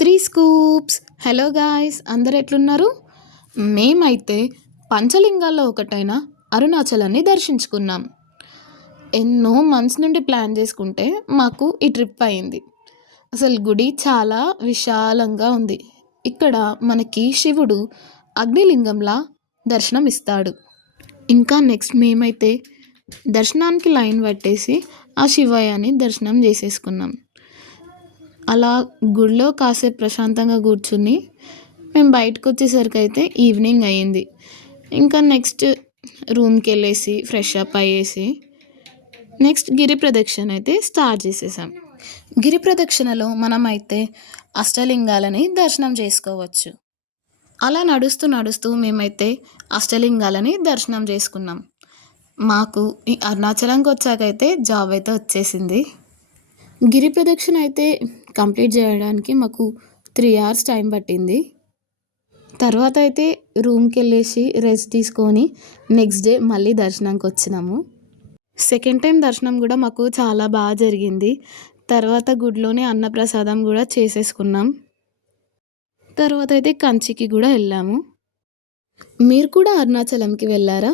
Three scoops. Hello guys, అందరు ఎట్లున్నారు? మేమైతే పంచలింగాల్లో ఒకటైన అరుణాచలాన్ని దర్శించుకున్నాం. ఎన్నో మంత్స్ నుండి ప్లాన్ చేసుకుంటే మాకు ఈ ట్రిప్ అయింది. అసలు గుడి చాలా విశాలంగా ఉంది. ఇక్కడ మనకి శివుడు అగ్నిలింగంలా దర్శనం ఇస్తాడు. ఇంకా నెక్స్ట్ మేమైతే దర్శనానికి లైన్ పట్టేసి ఆ శివయ్యని దర్శనం చేసేసుకున్నాం. అలా గుడిలో కాసేపు ప్రశాంతంగా కూర్చుని మేము బయటకు వచ్చేసరికి అయితే ఈవినింగ్ అయ్యింది. ఇంకా నెక్స్ట్ రూమ్కి వెళ్ళేసి ఫ్రెష్ అప్ అయ్యేసి నెక్స్ట్ గిరి ప్రదక్షిణ అయితే స్టార్ట్ చేసేసాం. గిరి ప్రదక్షిణలో మనమైతే అష్టలింగాలని దర్శనం చేసుకోవచ్చు. అలా నడుస్తూ నడుస్తూ మేమైతే అష్టలింగాలని దర్శనం చేసుకున్నాం. మాకు ఈ అరుణాచలంకి వచ్చాకైతే జాబ్ అయితే వచ్చేసింది. గిరి ప్రదక్షిణ అయితే కంప్లీట్ చేయడానికి మాకు 3 hours టైం పట్టింది. తర్వాత అయితే రూమ్కి వెళ్ళేసి రెస్ట్ తీసుకొని నెక్స్ట్ డే మళ్ళీ దర్శనానికి వచ్చినాము. సెకండ్ టైం దర్శనం కూడా మాకు చాలా బాగా జరిగింది. తర్వాత గుడిలోనే అన్నప్రసాదం కూడా చేసేసుకున్నాం. తర్వాత అయితే కంచికి కూడా వెళ్ళాము. మీరు కూడా అరుణాచలంకి వెళ్ళారా?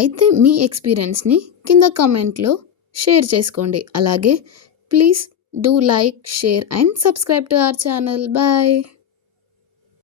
అయితే మీ ఎక్స్పీరియన్స్ని కింద కామెంట్లో షేర్ చేసుకోండి. అలాగే please do like, share and subscribe to our channel. Bye.